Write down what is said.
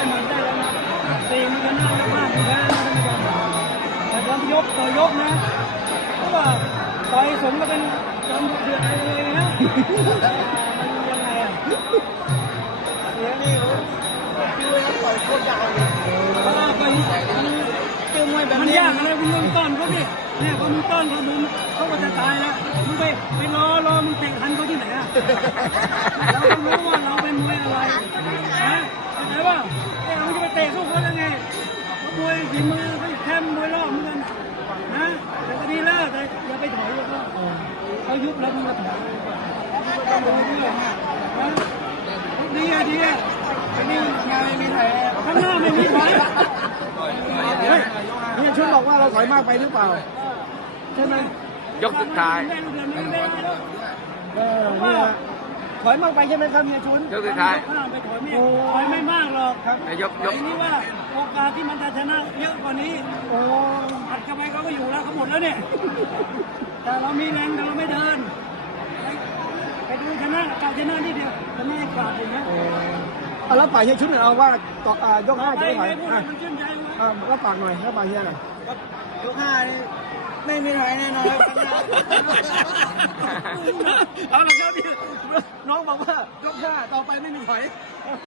ตีมันก็น่ารักมากนะแต่ตอนยกต่อยกนะเพราะว่าต่อยสมก็เป็นจอมเดือดเลยนะยังไงอะเสียนี่คือต่อยโคตวเลยเพราะว่าไปเจอมวยแบบนี้มันยากอะไรคุณเริ่มต้นเขาดิเนี่ยพอมึงต้นเขามึงเขาก็จะตายแล้วไปไปรออมึงเตะทันเขาที่ไหนอะเราต้องรู้ว่าเรา ฝีมือเขาแค่มวยรอบเหมือนกันนะแต่ก็ดีแล้วแต่อย่าไปถอยเลยก็เขายุบแล้วมึงมาถอยต้องดูด้วยนะดีอะดีอะอันนี้งานไม่มีไทยข้างหน้าไม่มีถอยเฮ้ยเฮียชุนบอกว่าเราถอยมากไปหรือเปล่า ใช่ไหมยกสุดท้ายเดือนไม่ได้แล้วเอ อเนี่ยถอยมากไปใช่ไหมครับเฮียชุนยกสุดท้ายข้างไปถอยไม่ถอยไม่มากหรอกครับยกยกไอ้นี่ว่าโอกาสที่มันจะชนะเยอะกว่านี้ โอ้อัดเข้าไปเขาก็อยู่แล้วเขาหมดแล้วเนี่ย แต่เรามีแรงแต่เราไม่เดินไปดูชนะการชนะนี่เดียวชนะไอ้ขาดอย่างเงี้ยเอาแล้วป่าเฮียชุนเอาว่าต่ออ่ายกห้าไปจะไม่ถอยไงพูดอะมันชื่นใจเว้ยอ่าแล้วปากหน่อยแล้วปากเฮียหน่อย ยกห้านี่ไม่มีใครแน่นอนครับเอาละครับพี่น้องบอกว่ายกห้าต่อไปไม่มีถอย